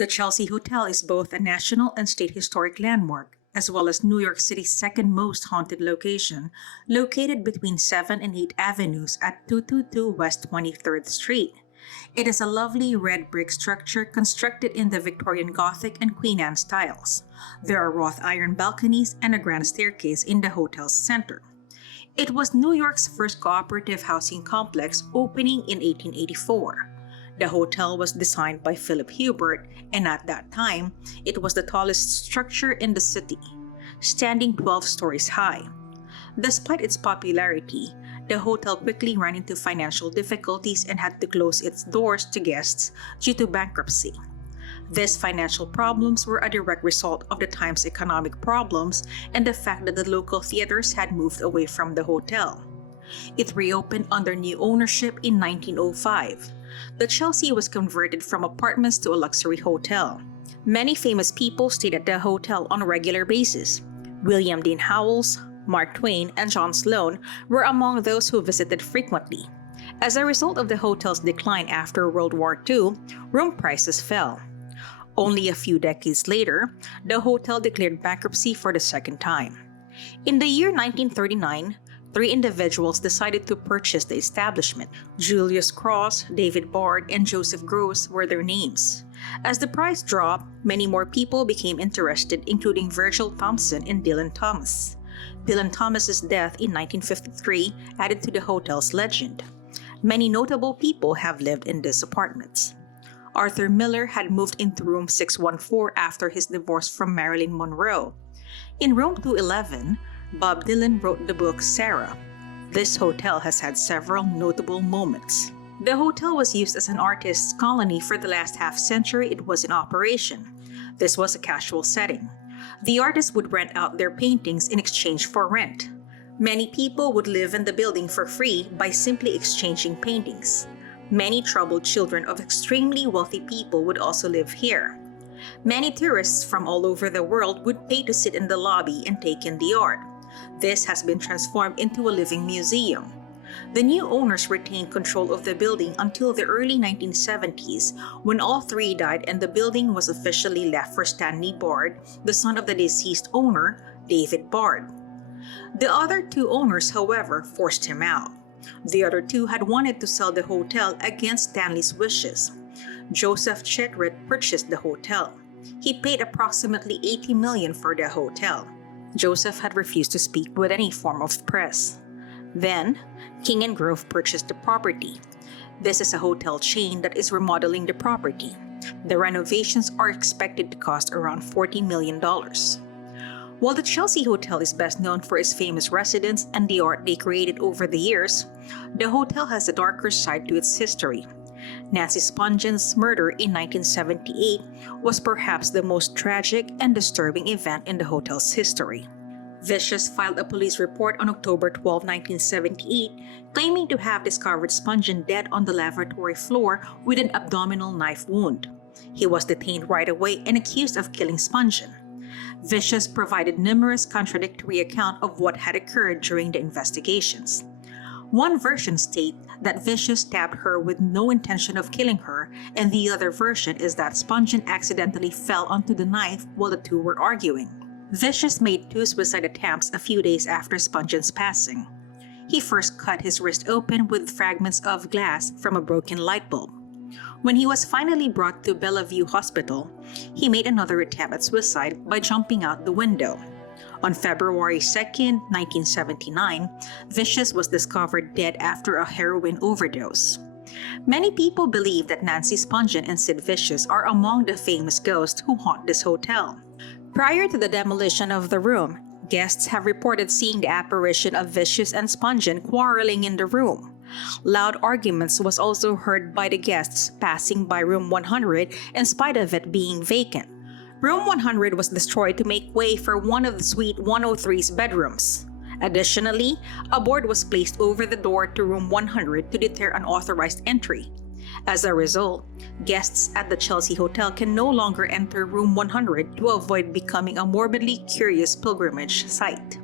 The Chelsea Hotel is both a national and state historic landmark, as well as New York City's second most haunted location, located between 7 and 8 avenues at 222 West 23rd Street. It is a lovely red brick structure constructed in the Victorian Gothic and Queen Anne styles. There are wrought iron balconies and a grand staircase in the hotel's center. It was New York's first cooperative housing complex, opening in 1884. The hotel was designed by Philip Hubert, and at that time, it was the tallest structure in the city, standing 12 stories high. Despite its popularity, the hotel quickly ran into financial difficulties and had to close its doors to guests due to bankruptcy. These financial problems were a direct result of the time's economic problems and the fact that the local theaters had moved away from the hotel. It reopened under new ownership in 1905. The Chelsea was converted from apartments to a luxury hotel. Many famous people stayed at the hotel on a regular basis. William Dean Howells, Mark Twain, and John Sloan were among those who visited frequently. As a result of the hotel's decline after World War II, room prices fell. Only a few decades later, the hotel declared bankruptcy for the second time. In the year 1939, 3 individuals decided to purchase the establishment. Julius Cross, David Bard, and Joseph Gross were their names. As the price dropped, many more people became interested, including Virgil Thompson and Dylan Thomas. Dylan Thomas's death in 1953 added to the hotel's legend. Many notable people have lived in these apartments. Arthur Miller had moved into room 614 after his divorce from Marilyn Monroe. In room 211, Bob Dylan wrote the book Sarah. This hotel has had several notable moments. The hotel was used as an artist's colony for the last half-century it was in operation. This was a casual setting. The artists would rent out their paintings in exchange for rent. Many people would live in the building for free by simply exchanging paintings. Many troubled children of extremely wealthy people would also live here. Many tourists from all over the world would pay to sit in the lobby and take in the art. This has been transformed into a living museum. The new owners retained control of the building until the early 1970s, when all 3 died and the building was officially left for Stanley Bard, the son of the deceased owner, David Bard. The other 2 owners, however, forced him out. The other 2 had wanted to sell the hotel against Stanley's wishes. Joseph Chetred purchased the hotel. He paid approximately $80 million for the hotel. Joseph had refused to speak with any form of press. Then, King & Grove purchased the property. This is a hotel chain that is remodeling the property. The renovations are expected to cost around $40 million. While the Chelsea Hotel is best known for its famous residents and the art they created over the years, the hotel has a darker side to its history. Nancy Spongeon's murder in 1978 was perhaps the most tragic and disturbing event in the hotel's history. Vicious filed a police report on October 12, 1978, claiming to have discovered Spongeon dead on the lavatory floor with an abdominal knife wound. He was detained right away and accused of killing Spongeon. Vicious provided numerous contradictory accounts of what had occurred during the investigations. One version states that Vicious stabbed her with no intention of killing her, and the other version is that Spongeon accidentally fell onto the knife while the 2 were arguing. Vicious made 2 suicide attempts a few days after Spongeon's passing. He first cut his wrist open with fragments of glass from a broken light bulb. When he was finally brought to Bellevue Hospital, he made another attempt at suicide by jumping out the window. On February 2, 1979, Vicious was discovered dead after a heroin overdose. Many people believe that Nancy Spongeon and Sid Vicious are among the famous ghosts who haunt this hotel. Prior to the demolition of the room, guests have reported seeing the apparition of Vicious and Spongeon quarreling in the room. Loud arguments was also heard by the guests passing by room 100 in spite of it being vacant. Room 100 was destroyed to make way for one of the Suite 103's bedrooms. Additionally, a board was placed over the door to room 100 to deter unauthorized entry. As a result, guests at the Chelsea Hotel can no longer enter room 100 to avoid becoming a morbidly curious pilgrimage site.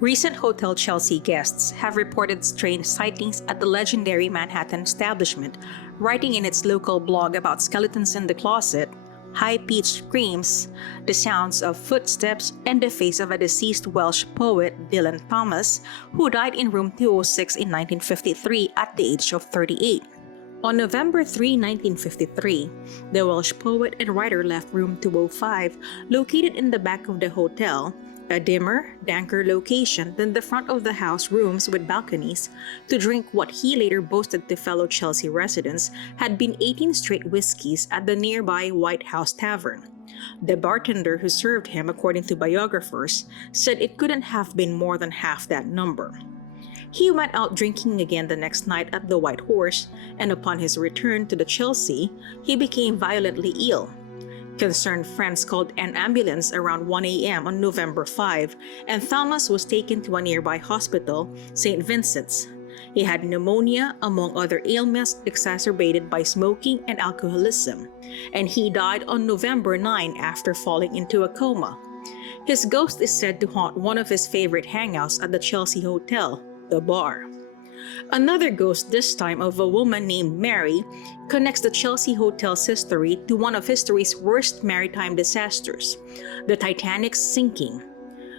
Recent Hotel Chelsea guests have reported strange sightings at the legendary Manhattan establishment, writing in its local blog about skeletons in the closet, high-pitched screams, the sounds of footsteps, and the face of a deceased Welsh poet, Dylan Thomas, who died in room 206 in 1953 at the age of 38. On November 3, 1953, the Welsh poet and writer left room 205, located in the back of the hotel, a dimmer, danker location than the front of the house rooms with balconies, to drink what he later boasted to fellow Chelsea residents had been 18 straight whiskeys at the nearby White House Tavern. The bartender who served him, according to biographers, said it couldn't have been more than half that number. He went out drinking again the next night at the White Horse, and upon his return to the Chelsea, he became violently ill. Concerned friends called an ambulance around 1 a.m. on November 5, and Thomas was taken to a nearby hospital, St. Vincent's. He had pneumonia, among other ailments exacerbated by smoking and alcoholism, and he died on November 9 after falling into a coma. His ghost is said to haunt one of his favorite hangouts at the Chelsea Hotel, the bar. Another ghost, this time of a woman named Mary, connects the Chelsea Hotel's history to one of history's worst maritime disasters, the Titanic's sinking.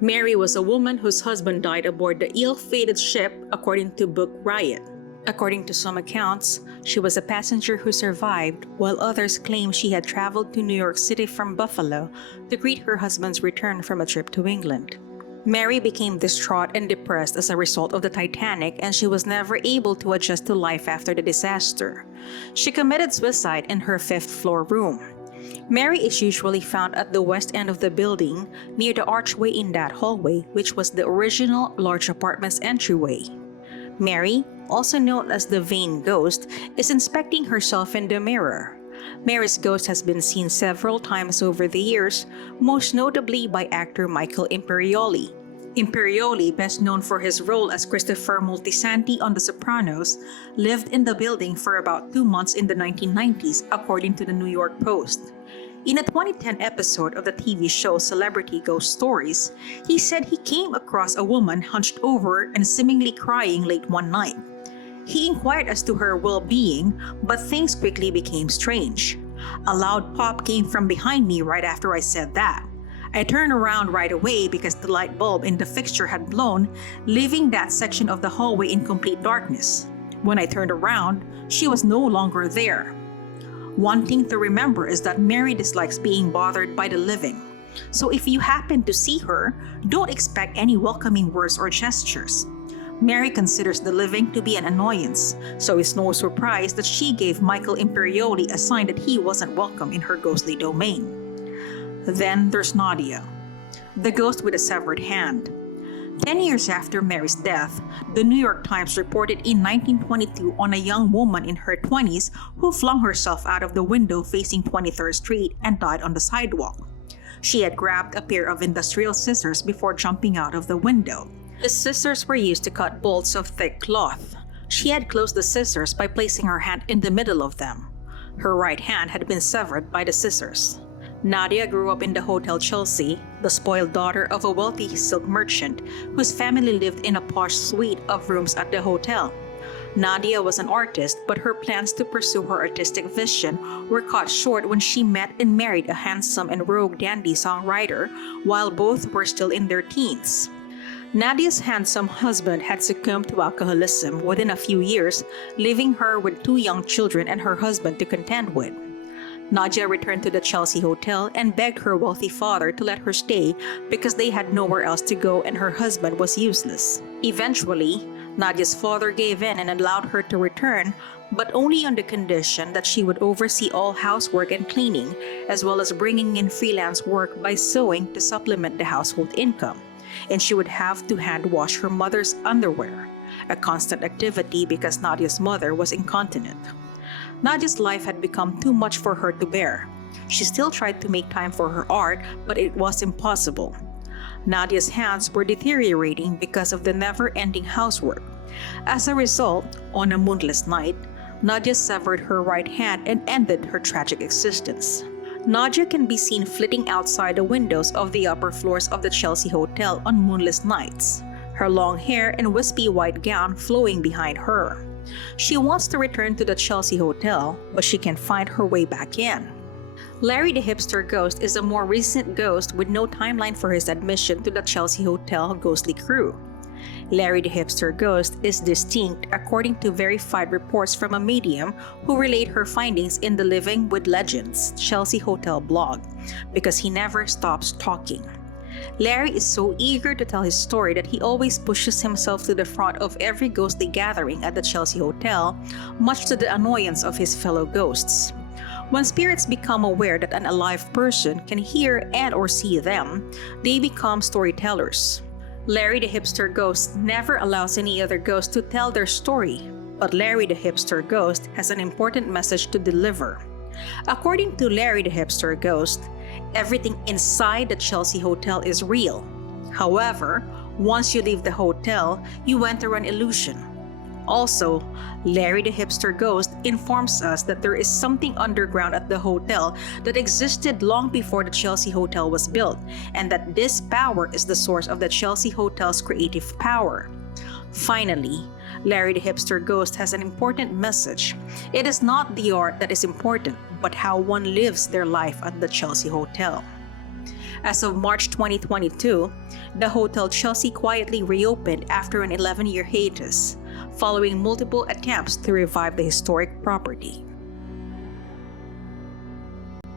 Mary was a woman whose husband died aboard the ill-fated ship, according to book Riot. According to some accounts, she was a passenger who survived, while others claim she had traveled to New York City from Buffalo to greet her husband's return from a trip to England. Mary became distraught and depressed as a result of the Titanic, and she was never able to adjust to life after the disaster. She committed suicide in her fifth-floor room. Mary is usually found at the west end of the building, near the archway in that hallway, which was the original large apartment's entryway. Mary, also known as the vain ghost, is inspecting herself in the mirror. Mary's ghost has been seen several times over the years, most notably by actor Michael Imperioli. Imperioli, best known for his role as Christopher Moltisanti on The Sopranos, lived in the building for about 2 months in the 1990s, according to the New York Post. In a 2010 episode of the TV show Celebrity Ghost Stories, he said he came across a woman hunched over and seemingly crying late one night. He inquired as to her well-being, but things quickly became strange. A loud pop came from behind me right after I said that. I turned around right away because the light bulb in the fixture had blown, leaving that section of the hallway in complete darkness. When I turned around, she was no longer there. One thing to remember is that Mary dislikes being bothered by the living. So if you happen to see her, don't expect any welcoming words or gestures. Mary considers the living to be an annoyance, so it's no surprise that she gave Michael Imperioli a sign that he wasn't welcome in her ghostly domain. Then there's Nadia, the ghost with a severed hand. 10 years after Mary's death, the New York Times reported in 1922 on a young woman in her 20s who flung herself out of the window facing 23rd Street and died on the sidewalk. She had grabbed a pair of industrial scissors before jumping out of the window. The scissors were used to cut bolts of thick cloth. She had closed the scissors by placing her hand in the middle of them. Her right hand had been severed by the scissors. Nadia grew up in the Hotel Chelsea, the spoiled daughter of a wealthy silk merchant whose family lived in a posh suite of rooms at the hotel. Nadia was an artist, but her plans to pursue her artistic vision were cut short when she met and married a handsome and rogue dandy songwriter while both were still in their teens. Nadia's handsome husband had succumbed to alcoholism within a few years, leaving her with 2 young children and her husband to contend with. Nadia returned to the Chelsea Hotel and begged her wealthy father to let her stay because they had nowhere else to go and her husband was useless. Eventually, Nadia's father gave in and allowed her to return, but only on the condition that she would oversee all housework and cleaning, as well as bringing in freelance work by sewing to supplement the household income. And she would have to hand wash her mother's underwear, a constant activity because Nadia's mother was incontinent. Nadia's life had become too much for her to bear. She still tried to make time for her art, but it was impossible. Nadia's hands were deteriorating because of the never-ending housework. As a result, on a moonless night, Nadia severed her right hand and ended her tragic existence. Nadia can be seen flitting outside the windows of the upper floors of the Chelsea Hotel on moonless nights, her long hair and wispy white gown flowing behind her. She wants to return to the Chelsea Hotel, but she can't find her way back in. Larry the Hipster Ghost is a more recent ghost with no timeline for his admission to the Chelsea Hotel ghostly crew. Larry the Hipster Ghost is distinct according to verified reports from a medium who relayed her findings in the Living with Legends Chelsea Hotel blog, because he never stops talking. Larry is so eager to tell his story that he always pushes himself to the front of every ghostly gathering at the Chelsea Hotel, much to the annoyance of his fellow ghosts. When spirits become aware that an alive person can hear and or see them, they become storytellers. Larry the Hipster Ghost never allows any other ghost to tell their story, but Larry the Hipster Ghost has an important message to deliver. According to Larry the Hipster Ghost, everything inside the Chelsea Hotel is real. However, once you leave the hotel, you enter an illusion. Also, Larry the Hipster Ghost informs us that there is something underground at the hotel that existed long before the Chelsea Hotel was built, and that this power is the source of the Chelsea Hotel's creative power. Finally, Larry the Hipster Ghost has an important message. It is not the art that is important, but how one lives their life at the Chelsea Hotel. As of March 2022, the Hotel Chelsea quietly reopened after an 11-year hiatus, following multiple attempts to revive the historic property.